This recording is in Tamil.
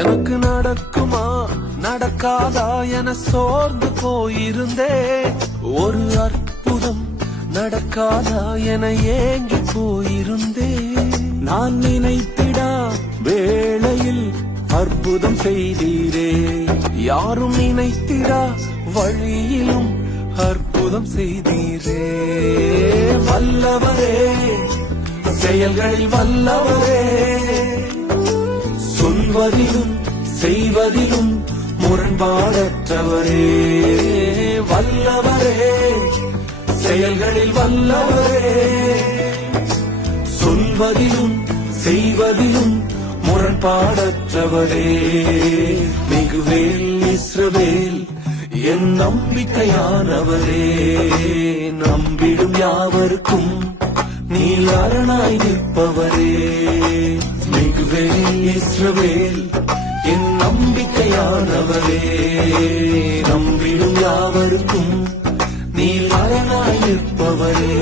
எனக்கு நடக்குமா நடக்காதா என சோர்ந்து போயிருந்தே, ஒரு அற்புதம் நடக்காதா என ஏங்கி போயிருந்தே. நான் நினைத்திடா வேளையில் அற்புதம் செய்தீரே, யாரும் நினைத்திடா வழியிலும் அற்புதம் செய்தீரே. வல்லவரே, செயல்களில் வல்லவரே, சொல்வதிலும் செய்வதிலும் முரண்பாடற்றவரே. வல்லவரே, செயல்களில் வல்லவரே, சொல்வதிலும் செய்வதிலும் முரண்பாடற்றவரே. மிகுவேல் இஸ்ரவேல் என் நம்பிக்கையானவரே, நம்பிடும் யாவருக்கும் நீர் அரணாய் நிற்பவரே. மிகுவேல் இஸ்ரவேல் என் நம்பிக்கையானவரே, நம்பிடும் யாவருக்கும் நீர் அரணாய் நிற்பவரே.